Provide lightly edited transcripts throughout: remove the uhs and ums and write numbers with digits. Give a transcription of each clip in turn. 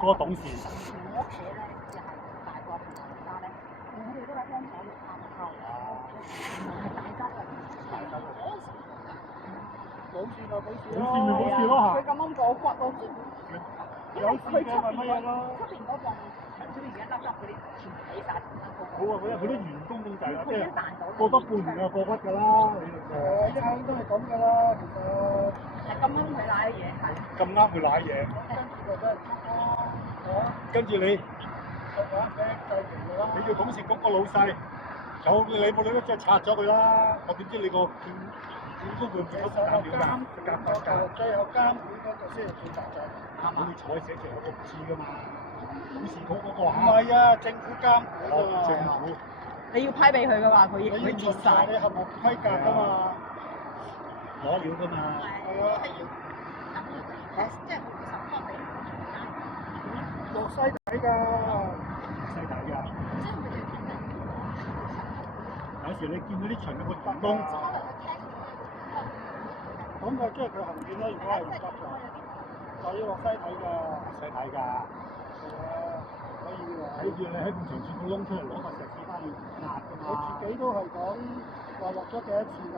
嗰個董事。我屋企咧就係大個同埋家咧，我哋都喺幫手錄探頭，係大家嘅。冇事就冇事冇事咪冇事咯佢咁啱過骨咯，因為佢出邊乜嘢咯？出邊嗰個牆出邊而家粒粒嗰啲全部起晒同一個。好啊，佢啲員工咁滯啦，即係佢已經彈到過多半年就過骨㗎啦。你哋一向都係咁㗎啦，其實。係咁啱佢賴嘅嘢係。咁啱佢賴嘢，跟住你做董事局個老細，有你冇理得即係拆咗佢啦。我點知你個檢高會唔會有監料㗎？最後監管嗰個先係最大責任。啱啊！你坐喺寫住有個字㗎嘛，董事局嗰個唔係啊，政府監管啊。政府。你要批俾佢嘅話，佢你要佢截晒。你合乎規格㗎嘛。攞料㗎嘛。係啊。即係手開俾落西底㗎。細底㗎。即係佢哋聽得。有時你見到啲場有個員工，咁啊，即係佢行遠啦，如果係唔得㗎，就要落西底㗎。細底㗎。係啊，可以㗎。睇住你喺埲牆鑽個窿出嚟攞個石屎翻去壓㗎嘛。佢自己都係講話落咗幾多次㗎，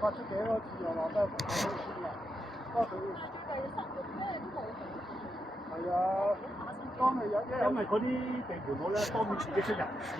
發出幾多次又話得幾多次㗎。不過佢係啊，當係有因為嗰啲地盤佬咧，當然自己出人事